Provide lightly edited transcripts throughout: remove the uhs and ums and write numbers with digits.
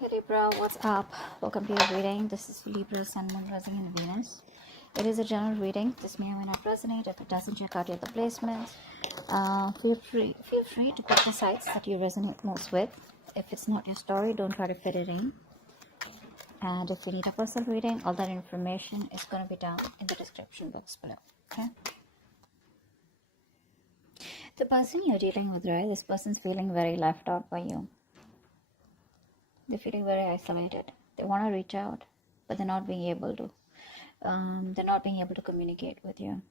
Hey Libra, what's up? Welcome to your reading. This is Libra, Sun, Moon, Rising, and Venus. It is a general reading. This may or may not resonate. If it doesn't, check out your other placements. Feel free to pick the sites that you resonate most with. If it's not your story, don't try to fit it in. And if you need a personal reading, all that information is going to be down in the description box below. Okay. The person you're dealing with, right? This person's feeling very left out by you. They're feeling very isolated. They want to reach out, but they're not being able to. They're not being able to communicate with you.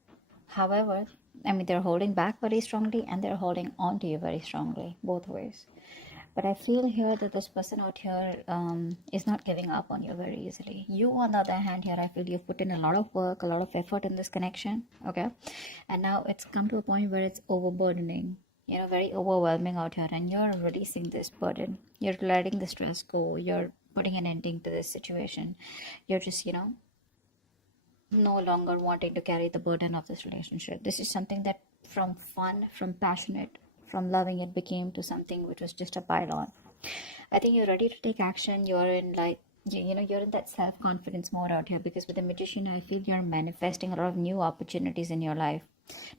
However, they're holding back very strongly and they're holding on to you very strongly, both ways. But I feel here that this person out here is not giving up on you very easily. You, on the other hand, here, I feel you've put in a lot of work, a lot of effort in this connection, okay? And now it's come to a point where it's overburdening, very overwhelming out here, and you're releasing this burden. You're letting the stress go. You're putting an ending to this situation. You're just, no longer wanting to carry the burden of this relationship. This is something that from fun, from passionate, from loving, it became to something which was just a pile-on. I think you're ready to take action. You're in you're in that self-confidence mode out here, because with the Magician, I feel you're manifesting a lot of new opportunities in your life.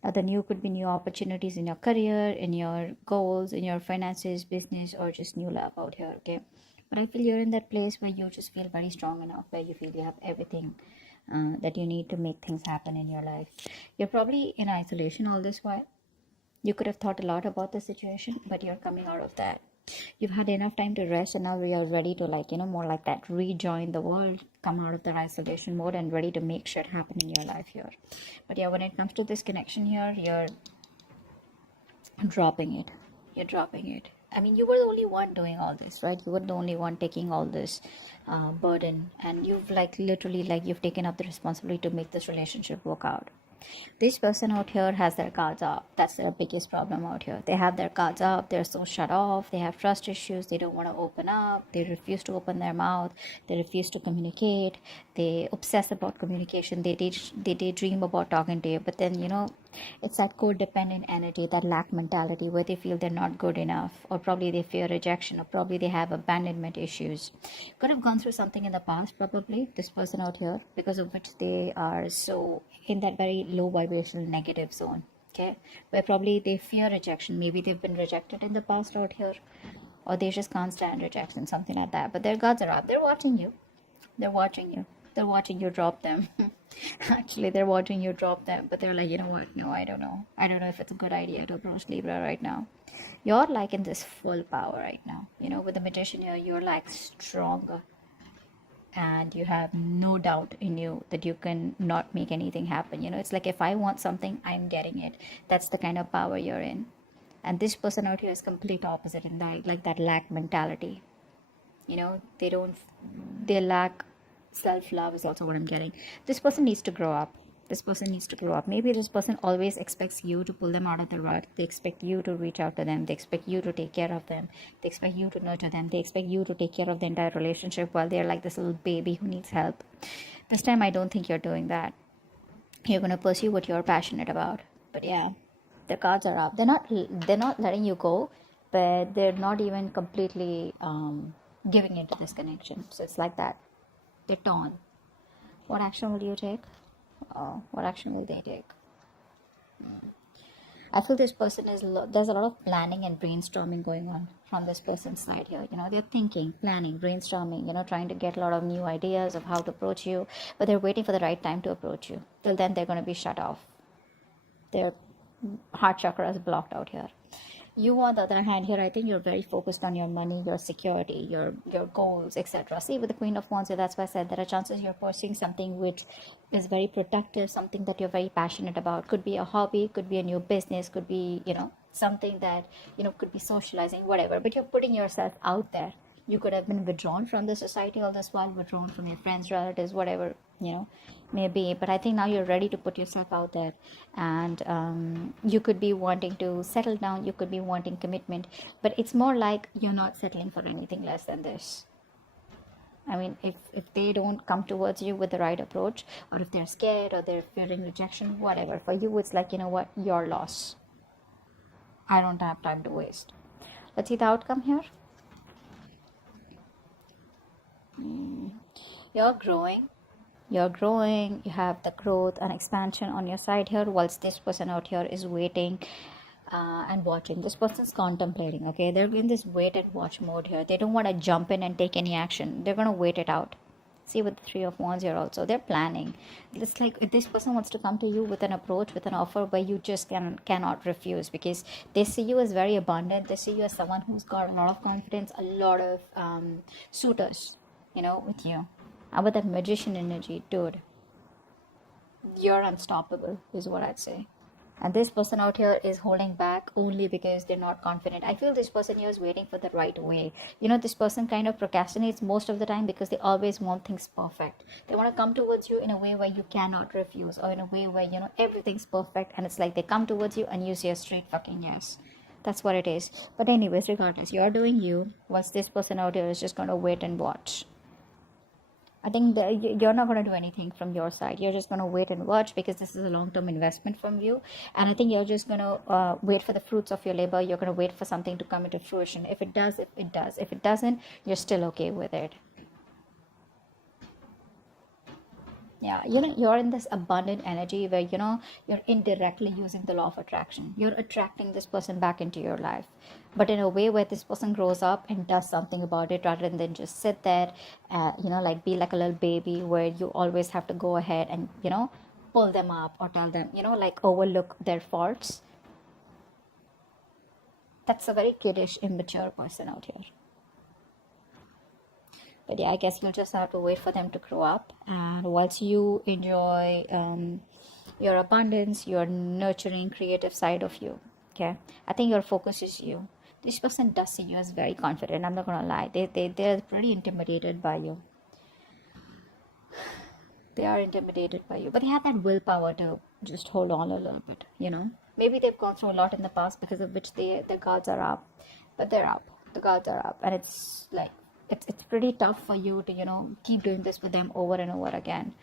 Now, the new could be new opportunities in your career, in your goals, in your finances, business, or just new love out here, okay? But I feel you're in that place where you just feel very strong enough, where you feel you have everything that you need to make things happen in your life. You're probably in isolation all this while. You could have thought a lot about the situation, but you're coming out of that. You've had enough time to rest, and now we are ready to, more like that, rejoin the world, come out of the isolation mode and ready to make shit happen in your life here. But yeah, when it comes to this connection here, you're dropping it. You're dropping it. You were the only one doing all this, right? You were the only one taking all this burden, and you've literally you've taken up the responsibility to make this relationship work out. This person out here has their guards up. That's their biggest problem out here. They have their guards up. They're so shut off. They have trust issues. They don't want to open up. They refuse to open their mouth. They refuse to communicate. They obsess about communication. They daydream about talking to you. But then, it's that codependent energy, that lack mentality, where they feel they're not good enough, or probably they fear rejection, or probably they have abandonment issues. Could have gone through something in the past, probably, this person out here, because of which they are so in that very low vibrational negative zone, okay, where probably they fear rejection. Maybe they've been rejected in the past out here, or they just can't stand rejection, something like that. But their guards are up. They're watching you. They're watching you drop them. Actually, they're watching you drop them, but they're like, you know what? No, I don't know if it's a good idea to approach Libra right now. You're in this full power right now. With the Magician here, you're stronger, and you have no doubt in you that you can not make anything happen. It's like, if I want something, I'm getting it. That's the kind of power you're in. And this person out here is complete opposite in that, that lack mentality. They lack self-love is also what I'm getting. This person needs to grow up. Maybe this person always expects you to pull them out of the rut. They expect you to reach out to them. They expect you to take care of them. They expect you to nurture them. They expect you to take care of the entire relationship, while they're like this little baby who needs help. This time, I don't think you're doing that. You're going to pursue what you're passionate about. But yeah, the cards are up. They're not letting you go, but they're not even completely giving into this connection. So it's like that. They're torn. What action will you take? What action will they take? I feel this person there's a lot of planning and brainstorming going on from this person's side here. They're thinking, planning, brainstorming, trying to get a lot of new ideas of how to approach you, but they're waiting for the right time to approach you. Till then, they're going to be shut off. Their heart chakra is blocked out here. You, on the other hand, here, I think you're very focused on your money, your security, your goals, etc. See, with the Queen of Wands, that's why I said there are chances you're pursuing something which is very productive, something that you're very passionate about. Could be a hobby, could be a new business, could be, something that, could be socializing, whatever. But you're putting yourself out there. You could have been withdrawn from the society all this while, withdrawn from your friends, relatives, whatever, maybe. But I think now you're ready to put yourself out there, and you could be wanting to settle down. You could be wanting commitment, but it's more like you're not settling for anything less than this. If they don't come towards you with the right approach, or if they're scared, or they're fearing rejection, whatever, for you, it's like, what, your loss. I don't have time to waste. Let's see the outcome here. You're growing. You're growing. You have the growth and expansion on your side here, whilst this person out here is waiting and watching. This person's contemplating. Okay, they're in this wait and watch mode here. They don't want to jump in and take any action. They're gonna wait it out. See, with the Three of Wands here also, they're planning. It's like if this person wants to come to you with an approach, with an offer where you just cannot refuse, because they see you as very abundant. They see you as someone who's got a lot of confidence, a lot of suitors, with you. And with that magician energy, dude, you're unstoppable, is what I'd say. And this person out here is holding back only because they're not confident. I feel this person here is waiting for the right way. This person kind of procrastinates most of the time because they always want things perfect. They want to come towards you in a way where you cannot refuse, or in a way where, everything's perfect. And it's like they come towards you and you say a straight fucking yes. That's what it is. But anyways, regardless, you're doing you, whilst this person out here is just going to wait and watch. I think that you're not going to do anything from your side. You're just going to wait and watch, because this is a long-term investment from you. And I think you're just going to wait for the fruits of your labor. You're going to wait for something to come into fruition. If it does, it does. If it doesn't, you're still okay with it. Yeah, you're in this abundant energy where you're indirectly using the law of attraction. You're attracting this person back into your life, but in a way where this person grows up and does something about it, rather than just sit there, like be like a little baby where you always have to go ahead and pull them up or tell them, like overlook their faults. That's a very kiddish, immature person out here. But yeah, I guess you'll just have to wait for them to grow up. And once you enjoy your abundance, your nurturing, creative side of you, okay, I think your focus is you. This person does see you as very confident. I'm not gonna lie. They're pretty intimidated by you. They are intimidated by you, but they have that willpower to just hold on a little bit. Maybe they've gone through a lot in the past, because of which their guards are up. But they're up. The guards are up, and it's like, it's pretty tough for you to keep doing this with them over and over again,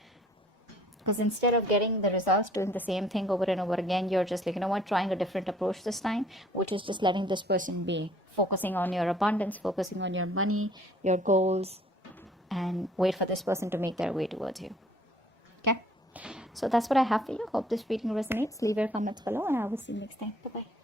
because instead of getting the results doing the same thing over and over again, you're just like, trying a different approach this time, which is just letting this person be, focusing on your abundance, focusing on your money, your goals, and wait for this person to make their way towards you. Okay, so that's what I have for you. Hope this reading resonates. Leave your comments below, and I will see you next time. Bye bye.